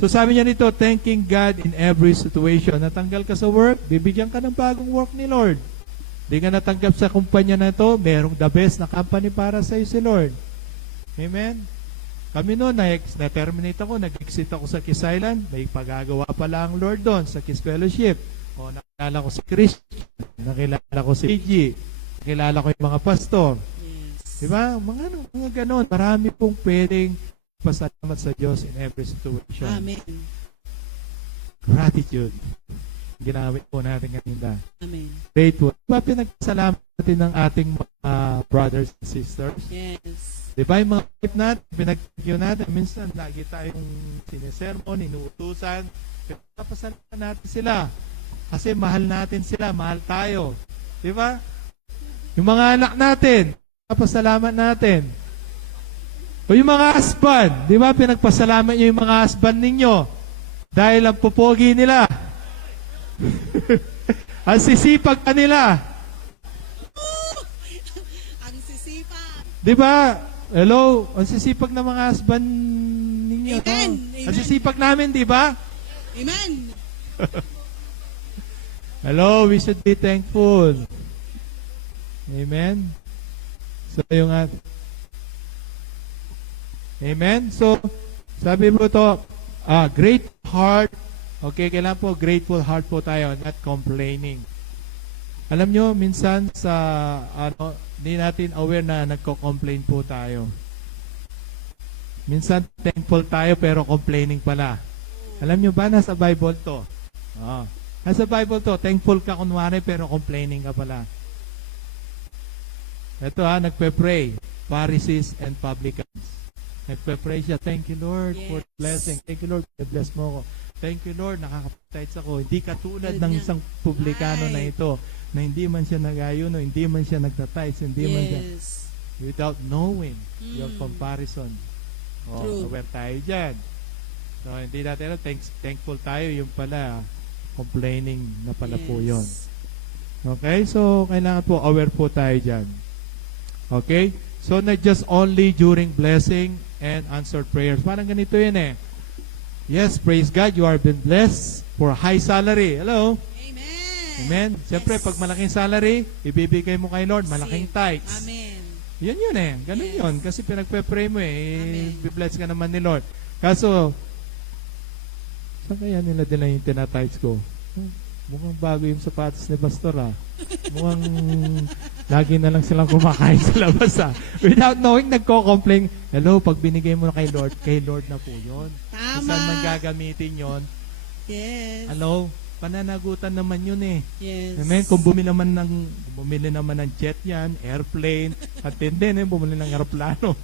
So sabi niya nito, thanking God in every situation. Natanggal ka sa work, bibigyan ka ng bagong work ni Lord. Di ka natanggap sa kumpanya na ito, merong the best na company para sa iyo si Lord. Amen? Kami noon, na-terminate ako, nag-exit ako sa Kiss Island, may pagagawa pala ang Lord doon sa Kiss Fellowship. O nakilala ko si Christian, nakilala ko si PG, nakilala ko yung mga pastor. Yes. Diba? Mga ganon. Marami pong pwedeng pasalamat sa Diyos in every situation. Amen. Gratitude. Ginamit po natin kanina. Amen. Grateful. Diba pinagsalamat natin ng ating mga brothers and sisters? Yes. Diba yung mga wife natin, pinag-thank natin. Minsan, lagi tayong sinisermon, inuutusan. Pinapasalamat natin sila. Kasi mahal natin sila, mahal tayo. Diba? Yung mga anak natin, pinapasalamat natin. O yung mga husband, di ba, pinagpasalamat nyo yung mga husband ninyo dahil ang pupogi nila. Ang sisipag ka nila. Ang sisipag. Di ba? Hello? Ang sisipag ng mga husband ninyo. Amen. No? Amen. Kasi sipag namin, di ba? Amen. Hello, we should be thankful. Amen. So, yung Amen. So, sabi mo to, great heart. Okay, kailan po, grateful heart po tayo, not complaining. Alam nyo, minsan hindi natin aware na nagko-complain po tayo. Minsan, thankful tayo pero complaining pala. Alam nyo ba, nasa Bible to? Nasa Bible to, thankful ka kunwari pero complaining ka pala. Ito nagpe-pray, Pharisees and publicans. Nagpe-pray siya, thank you Lord for the blessing. Thank you Lord, bless mo ako. Thank you Lord, nakakapatites ako. Hindi katulad ng isang publikano na ito, na hindi man siya nag-ayuno, hindi man siya nagtatites, hindi man siya, without knowing your comparison. Aware tayo dyan. So, hindi natin, thankful tayo, yung pala, complaining na pala po yun. Okay? So, kailangan po, aware po tayo dyan. Okay? So, not just only during blessing and answered prayers. Parang ganito yun eh. Yes, praise God, you are been blessed for high salary. Hello? Amen. Amen. Siyempre, pag malaking salary, ibibigay mo kay Lord, malaking tithes. Amen. Yan eh. Ganun yun. Kasi pinagpe-pray mo i-bless ka naman ni Lord. Kaso, saan kaya nila din yung tinatights ko? Mukhang bago yung sapatos ni Pastor Mukhang lagi na lang silang kumakain sa labas Without knowing, nagko-complain. Hello, pag binigay mo na kay Lord na po yun. Tama. Saan man gagamitin yun? Yes. Hello, pananagutan naman yun eh. Yes. Amen. Kung bumili naman ng jet yan, airplane, at hindi bumili ng aeroplano.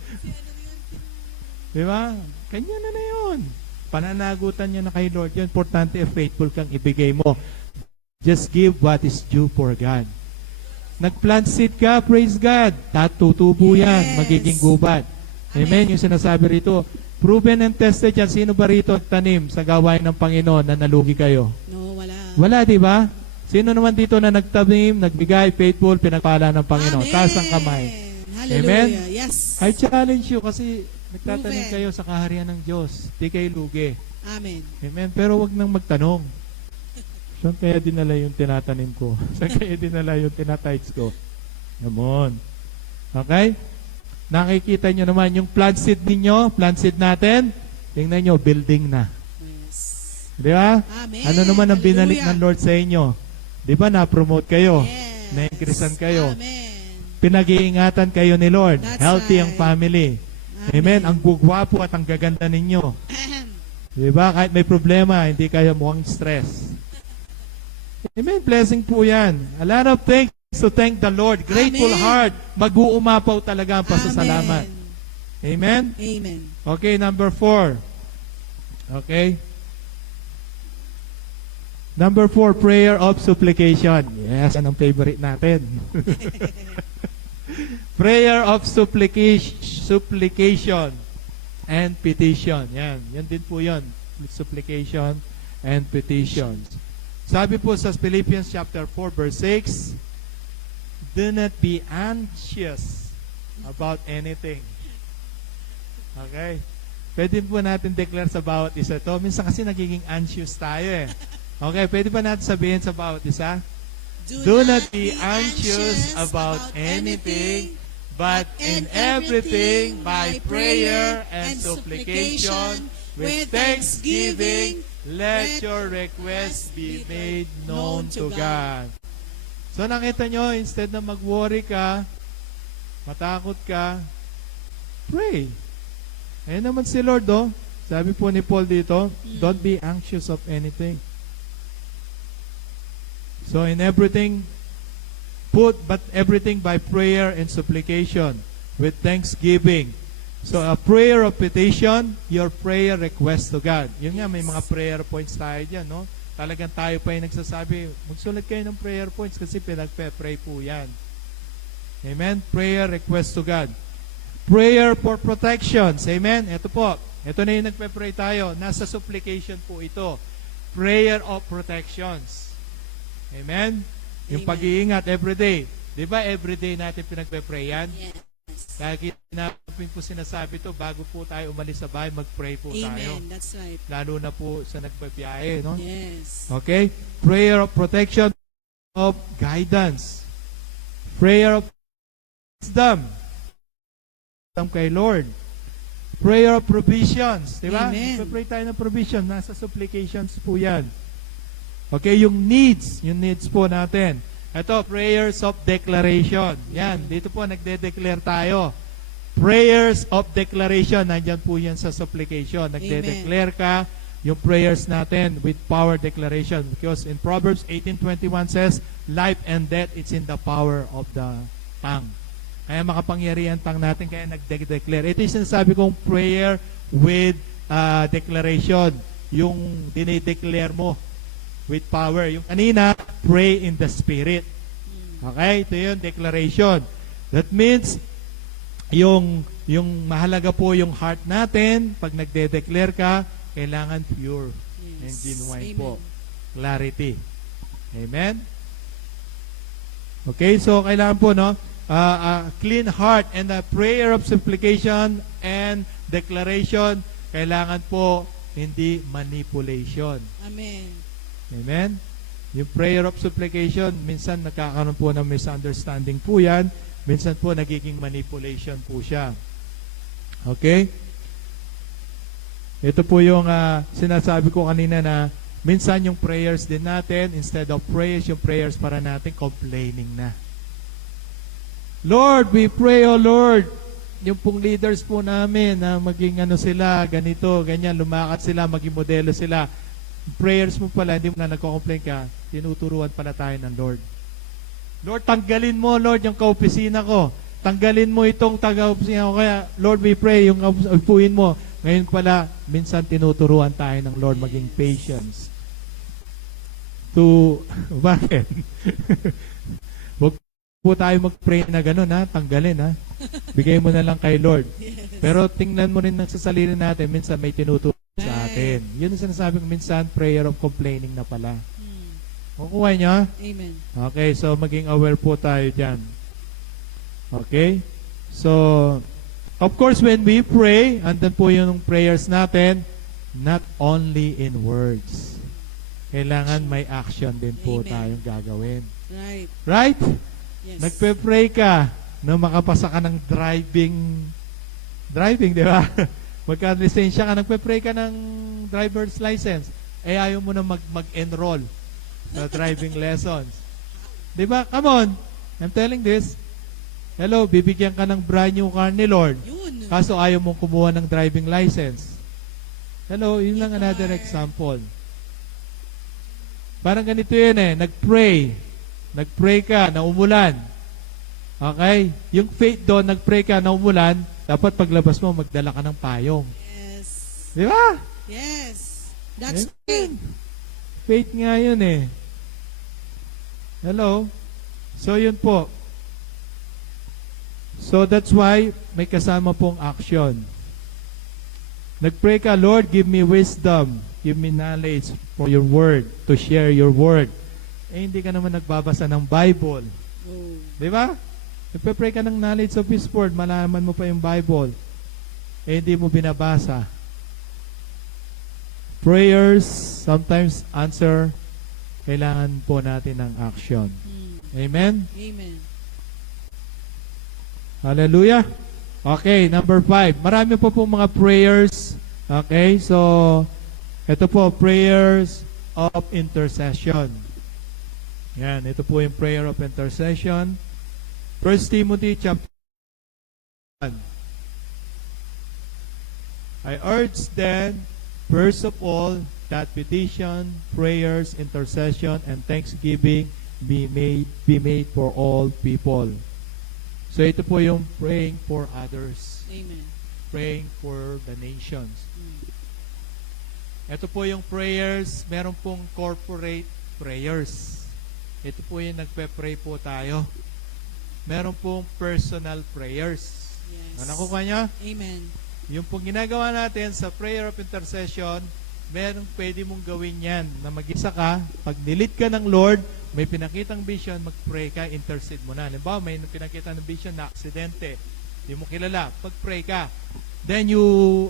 Di ba? Kanya na yun. Pananagutan niya na kay Lord yun. Importante, faithful kang ibigay mo. Just give what is due for God. Nag-plant seed ka, praise God. Tutubo yan, magiging gubat. Amen. Yung sinasabi rito, proven and tested yan. Sino ba rito nagtanim sa gawain ng Panginoon na nalugi kayo? No, wala. Wala, di ba? Sino naman dito na nagtanim, nagbigay, faithful, pinagpala ng Panginoon? Amen. Taas ang kamay. Hallelujah. Amen? Yes. I challenge you kasi nagtatanim Proven. kayo sa kaharian ng Diyos. Di kayo lugi. Amen. Amen? Pero wag nang magtanong. Saan kaya dinala yung tinatanim ko? Saan kaya dinala yung tinatights ko? Naman. Okay? Nakikita nyo naman yung plant seed ninyo, plant seed natin, tingnan nyo, building na. Yes. Di ba? Amen. Ano naman ang binalik ng Lord sa inyo? Di ba na-promote kayo? Yes. Na-increasean kayo? Amen. Pinag-iingatan kayo ni Lord. That's Healthy right. ang family. Amen. Ang gugwapo at ang gaganda ninyo. Di ba? Kahit may problema, hindi kayo mukhang stress. Amen. Blessing po yan. A lot of things to thank the Lord. Grateful Amen. heart. Mag-uumapaw talaga ang pasasalamat. Amen? Amen. Okay, number 4. Okay? Number 4, prayer of supplication. Yes, yan ang favorite natin. Prayer of supplication and petition. Yan din po yun. Supplication and petitions. Sabi po sa Philippians chapter 4 verse 6, do not be anxious about anything. Okay? Pwede po natin declare sa bawat isa to. Minsan kasi nagiging anxious tayo eh. Okay, pwede ba natin sabihin sa bawat isa? Do not be anxious about anything, but in everything by prayer and supplication with thanksgiving, let your requests be made known to God. So nakita nyo, instead na mag-worry ka, matakot ka, pray. Ayun naman si Lord, oh. Sabi po ni Paul dito, don't be anxious of anything. So in everything, but everything by prayer and supplication with thanksgiving. So a prayer of petition, your prayer request to God. Yun nga, may mga prayer points tayo dyan, no? Talagang tayo pa yung nagsasabi, magsulat kayo ng prayer points kasi pinagpe-pray po yan. Amen? Prayer request to God. Prayer for protections. Amen? Ito po. Ito na yung nagpe-pray tayo. Nasa supplication po ito. Prayer of protections. Amen? Yung Amen. pag-iingat everyday. Di ba everyday natin pinagpe-pray yan? Yes. Lagi namin po sinasabi to, bago po tayo umalis sa bahay, mag-pray po tayo. Amen. That's right. Lalo na po sa nagbabiyahe, no? Yes. Okay? Prayer of protection, of guidance. Prayer of wisdom. Wisdom kay Lord. Prayer of provisions. Di ba? Amen. Pray tayo ng provision. Nasa supplications po yan. Okay? Yung needs po natin. Ito, prayers of declaration. Yan, dito po nagde-declare tayo. Prayers of declaration. Nandyan po yan sa supplication. Nagde-declare ka yung prayers natin with power declaration. Because in Proverbs 18:21 says, life and death, it's in the power of the tongue. Kaya makapangyarihan tang natin, kaya nagde-declare. Ito yung sinasabi kong prayer with declaration. Yung dinideclare mo with power. Yung kanina, pray in the Spirit. Okay? Ito yung declaration. That means, yung mahalaga po yung heart natin, pag nagde-declare ka, kailangan pure and genuine Amen. po. Clarity. Amen? Okay, so kailangan po, no? Clean heart and a prayer of supplication and declaration, kailangan po hindi manipulation. Amen. Amen? Yung prayer of supplication, minsan nagkakaroon po ng misunderstanding po yan. Minsan po nagiging manipulation po siya. Okay? Ito po yung sinasabi ko kanina na minsan yung prayers din natin, instead of prayers, yung prayers para natin complaining na. Lord, we pray, oh Lord, yung pong leaders po namin na maging sila, ganito, ganyan, lumakat sila, maging modelo sila. Prayers mo pala, hindi mo na nagko-complain ka, tinuturuan pala tayo ng Lord. Lord, tanggalin mo, Lord, yung kaopisina ko. Tanggalin mo itong taga-opisina ko. Kaya, Lord, we pray, yung upuin mo. Ngayon pala, minsan tinuturuan tayo ng Lord maging patience. Bakit? Huwag po tayo mag-pray na gano'n, ha? Tanggalin, ha? Bigay mo na lang kay Lord. Pero tingnan mo rin sa sarili natin, minsan may tinuturo sa atin. Yun ang sinasabi ko minsan, prayer of complaining na pala. Kukuha niyo? Amen. Okay, so maging aware po tayo dyan. Okay? So, of course, when we pray, andan po yung prayers natin, not only in words. Kailangan may action din po Amen. tayong gagawin. Right. Right? Yes. Nagpe-pray ka na makapasa ka ng driving, di ba? Magka-lisensya ka, nagpe-pray ka ng driver's license. Eh, ayaw mo na mag-enroll sa driving lessons. Di ba? Come on. I'm telling this. Hello, bibigyan ka ng brand new car ni Lord. Yun. Kaso ayaw mong kumuha ng driving license. Hello, yun lang another example. Parang ganito yun nag-pray. Nag-pray ka na umulan. Okay? Yung faith doon, nag-pray ka na umulan, dapat paglabas mo, magdala ka ng payong. Yes. Di ba? Yes. That's Amen. faith. Faith nga yun Hello? So yun po. So that's why may kasama pong action. Nag-pray ka, Lord, give me wisdom, give me knowledge for your word, to share your word. Hindi ka naman nagbabasa ng Bible. Oh. Di ba? Nagpe-pray ka ng knowledge of His word, malaman mo pa yung Bible. Hindi mo binabasa. Prayers sometimes answer, kailangan po natin ng action. Amen? Amen. Hallelujah. Okay, number 5. Marami po mga prayers. Okay, so ito po, prayers of intercession. Yan, ito po yung prayer of intercession. 1 Timothy chapter 1. I urge then, first of all, that petition, prayers, intercession, and thanksgiving be made for all people. So ito po yung praying for others. Amen. Praying for the nations. Ito po yung prayers, meron pong corporate prayers. Ito po yung nagpe-pray po tayo. Meron pong personal prayers. Yes. Nakuha niya? Amen. Yung pong ginagawa natin sa prayer of intercession, meron pwede mong gawin yan na mag-isa ka, pag nilid ka ng Lord, may pinakitang vision, mag-pray ka, intercede mo na. Halimbawa, may pinakita ng vision na aksidente. di mo kilala, pag-pray ka. Then you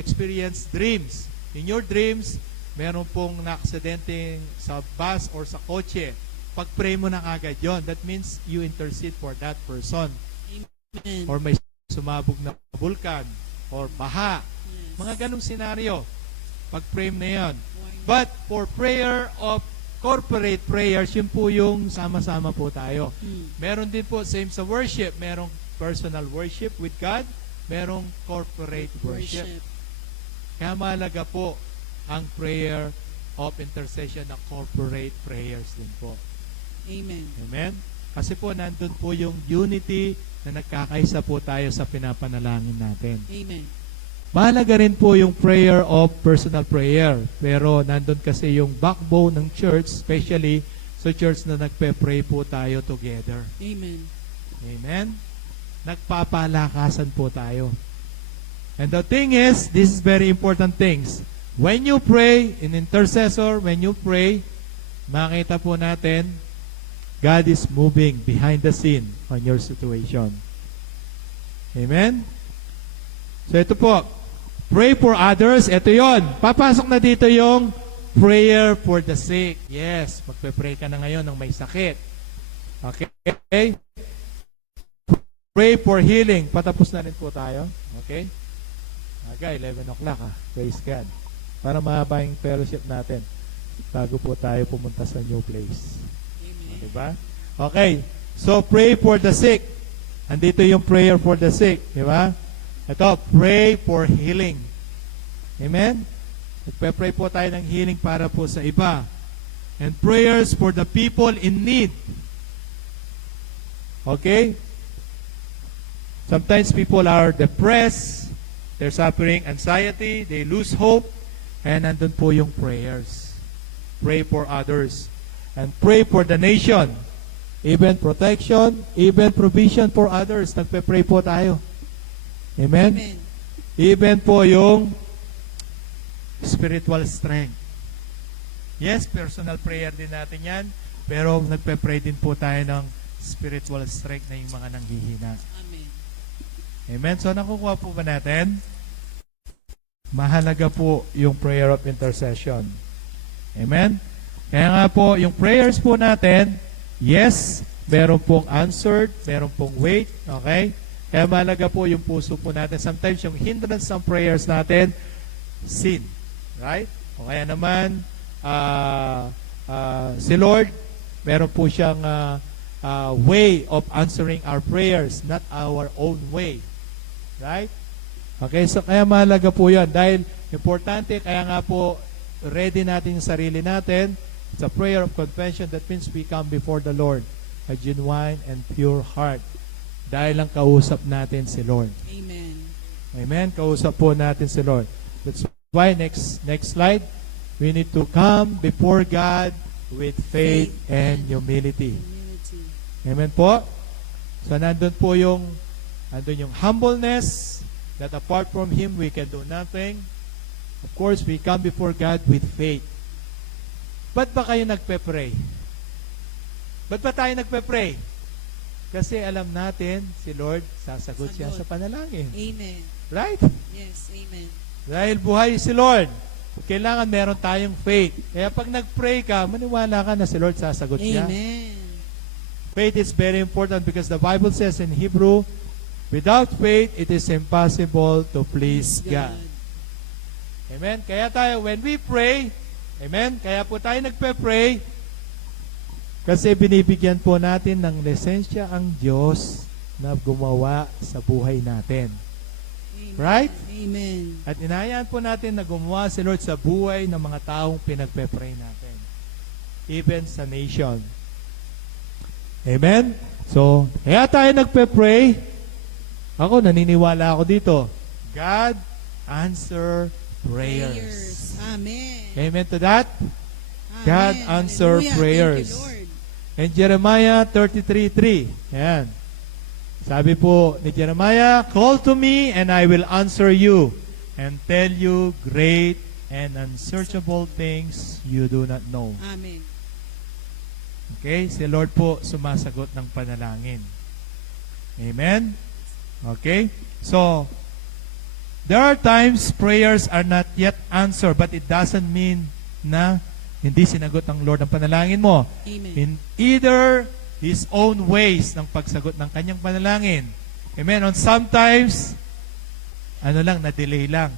experience dreams. In your dreams, meron pong na-aksidente sa bus or sa kotse. Pag-pray mo na agad yon. That means you intercede for that person. Amen. Or may sumabog na bulkan or baha. Yes. Mga ganong senaryo. Pag-pray mo na yon. But for prayer of corporate prayers, yun po yung sama-sama po tayo. Meron din po, same sa worship, merong personal worship with God, merong corporate worship. Kaya mahalaga po ang prayer of intercession na corporate prayers din po. Amen. Amen? Kasi po, nandun po yung unity na nagkakaisa po tayo sa pinapanalangin natin. Amen. Mahalaga rin po yung prayer of personal prayer. Pero nandun kasi yung backbone ng church, especially sa church na nagpe-pray po tayo together. Amen. Amen? Nagpapalakasan po tayo. And the thing is, this is very important things. When you pray, in intercessor, when you pray, makita po natin, God is moving behind the scene on your situation. Amen? So ito po, pray for others. Ito yon. Papasok na dito yung prayer for the sick. Yes, magpe-pray ka na ngayon ng may sakit. Okay? Pray for healing. Patapos na rin po tayo. Okay? Okay, 11 o'clock ha. Praise God. Para mahaba yung fellowship natin bago po tayo pumunta sa new place. Amen. Diba? Okay. So, pray for the sick. Andito yung prayer for the sick. Diba? Ito, pray for healing. Amen? Nagpe-pray po tayo ng healing para po sa iba. And prayers for the people in need. Okay? Sometimes people are depressed, they're suffering anxiety, they lose hope, and nandun po yung prayers. Pray for others. And pray for the nation. Even protection, even provision for others. Nagpe-pray po tayo. Amen? Amen. Even po yung spiritual strength. Yes, personal prayer din natin yan, pero nagpe-pray din po tayo ng spiritual strength na yung mga nanghihina. Amen. Amen? So, nakukuha po ba natin? Mahalaga po yung prayer of intercession. Amen? Kaya nga po, yung prayers po natin, yes, meron pong answered, meron pong wait, okay? Kaya mahalaga po yung puso po natin. Sometimes yung hindrance ng prayers natin, sin. Right? O kaya naman, si Lord, meron po siyang way of answering our prayers, not our own way. Right? Okay, so kaya mahalaga po yan. Dahil importante, kaya nga po, ready natin yung sarili natin. It's a prayer of confession. That means we come before the Lord, a genuine and pure heart. Dahil lang kausap natin si Lord. Amen. Amen? Kausap po natin si Lord. That's why, next slide, we need to come before God with faith and humility. Humility. Amen po? So, nandun po yung humbleness, that apart from Him, we can do nothing. Of course, we come before God with faith. Ba't ba kayo nagpe-pray? Ba't ba tayo nagpe-pray? Kasi alam natin, si Lord, sasagot siya sa panalangin. Amen. Right? Yes, amen. Dahil buhay si Lord, kailangan meron tayong faith. Kaya pag nag-pray ka, maniwala ka na si Lord sasagot siya. Amen. Faith is very important because the Bible says in Hebrew, without faith, it is impossible to please God. Amen? Kaya tayo, when we pray, amen? Kaya po tayo nagpe-pray, kasi binibigyan po natin ng lisensya ang Diyos na gumawa sa buhay natin. Amen. Right? Amen. At inayaan po natin na gumawa si Lord sa buhay ng mga taong pinagpe-pray natin. Even sa nation. Amen? So, kaya tayo nagpe-pray. Ako, naniniwala ako dito. God answer prayers. Amen. Amen to that? Amen. God answer Hallelujah. prayers. Thank you, Lord. And Jeremiah 33:3. Ayan. Sabi po ni Jeremiah, call to me and I will answer you and tell you great and unsearchable things you do not know. Amen. Okay? Si Lord po sumasagot ng panalangin. Amen? Okay? So, there are times prayers are not yet answered, but it doesn't mean na hindi sinagot ng Lord ang panalangin mo. Amen. In either His own ways ng pagsagot ng kanyang panalangin. Amen? On sometimes, na-delay lang.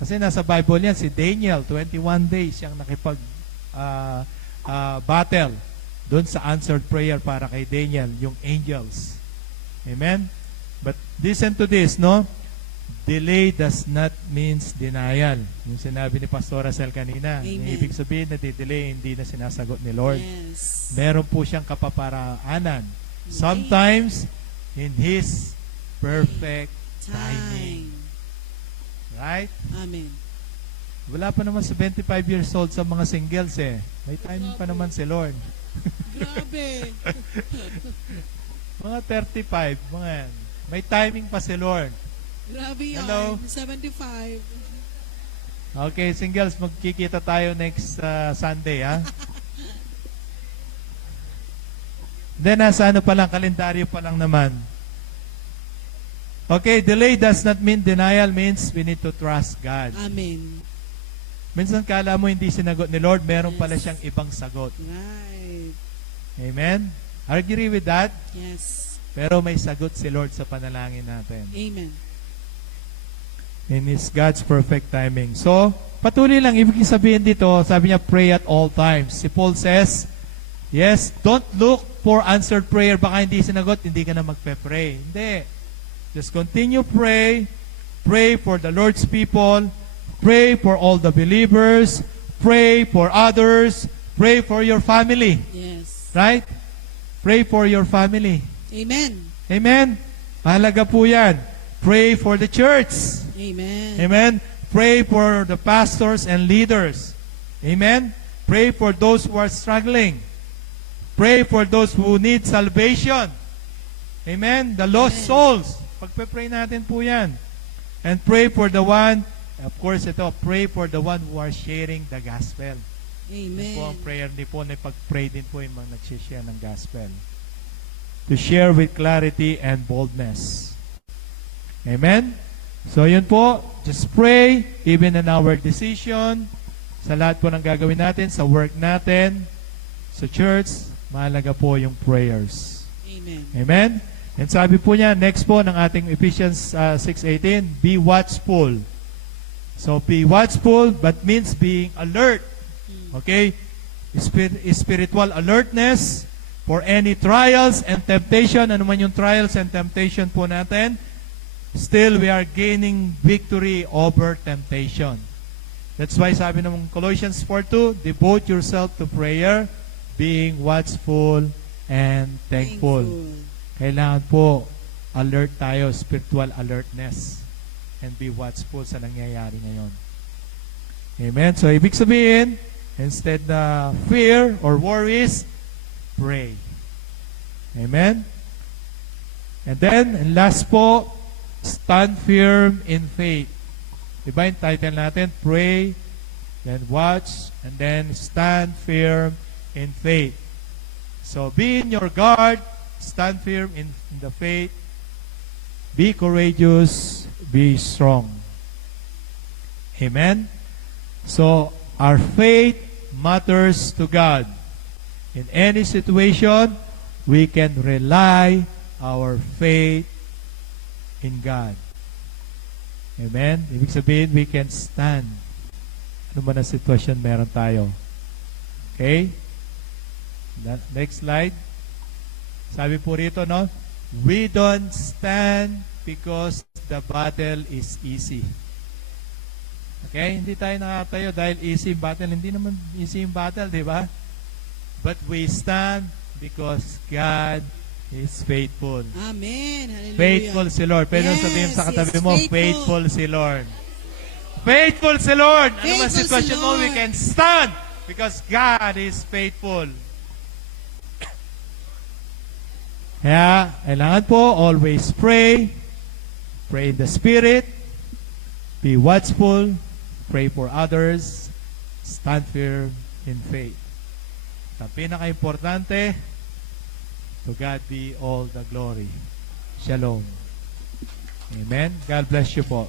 Kasi nasa Bible yan, si Daniel, 21 days siyang battle doon sa answered prayer para kay Daniel, yung angels. Amen? But listen to this, no? Delay does not means denial. Yung sinabi ni Pastor Racel kanina. Amen. Ibig sabihin na delay, hindi na sinasagot ni Lord. Yes. Meron po siyang kapaparaanan. Sometimes, in His perfect timing. Right? Amen. Wala pa naman 75 years old sa mga singles eh. May timing pa naman si Lord. Grabe. Mga 35, mga yan. May timing pa si Lord. Grabe yan. Hello? 75. Okay, singles, magkikita tayo next Sunday, ha? Then, nasa ano pa lang, kalendaryo pa lang naman. Okay, delay does not mean denial, means we need to trust God. Amen. Minsan kala mo hindi sinagot ni Lord, meron Yes. pala siyang ibang sagot. Right. Amen? Agree with that? Yes. Pero may sagot si Lord sa panalangin natin. Amen. In His God's perfect timing. So, patuloy lang. Ibig sabihin dito, sabi niya, pray at all times. Si Paul says, yes, don't look for answered prayer. Baka hindi sinagot, hindi ka na magpe-pray. Hindi. Just continue pray. Pray for the Lord's people. Pray for all the believers. Pray for others. Pray for your family. Yes. Right? Pray for your family. Amen. Amen? Mahalaga po yan. Pray for the church. Amen. Amen? Pray for the pastors and leaders. Amen? Pray for those who are struggling. Pray for those who need salvation. Amen? The lost Amen. souls. Pagpe-pray natin po yan. And pray for the one, of course ito, pray for the one who are sharing the gospel. Yan po ang Amen. prayer ni po, na pag-pray din po yung mga nagsishare ng gospel. To share with clarity and boldness. Amen? So yun po, just pray, even in our decision, sa lahat po ng gagawin natin, sa work natin, sa church, mahalaga po yung prayers. Amen. Amen? And sabi po niya, next po ng ating Ephesians 6:18, be watchful. So be watchful, but means being alert. Okay? Spiritual alertness for any trials and temptation. Ano man yung trials and temptation po natin, still we are gaining victory over temptation. That's why sabi ng Colossians 4:2, devote yourself to prayer, being watchful and thankful. Kailangan po alert tayo, spiritual alertness, and be watchful sa nangyayari ngayon. Amen? So, ibig sabihin, instead na fear or worries, pray. Amen? And then, and last po, stand firm in faith. Diba yung title natin? Pray, then watch, and then stand firm in faith. So, be in your guard, stand firm in the faith, be courageous, be strong. Amen? So, our faith matters to God. In any situation, we can rely our faith in God. Amen? Ibig sabihin, we can stand. Ano man ang sitwasyon meron tayo. Okay? Next slide. Sabi po rito, no? We don't stand because the battle is easy. Okay? Hindi tayo nakatayo dahil easy yung battle. Hindi naman easy yung battle, di ba? But we stand because God is faithful. Amen. Hallelujah. Faithful si Lord. Pwede Yes, sabihin sa katabi yes, mo, faithful. faithful si Lord. Faithful si Lord. Ano man Faithful si sitwasyon mo, we Lord. can stand because God is faithful. Kaya, kailangan po, always pray. Pray in the Spirit. Be watchful. Pray for others. Stand firm in faith. At ang pinaka-importante, to God be all the glory. Shalom. Amen. God bless you po.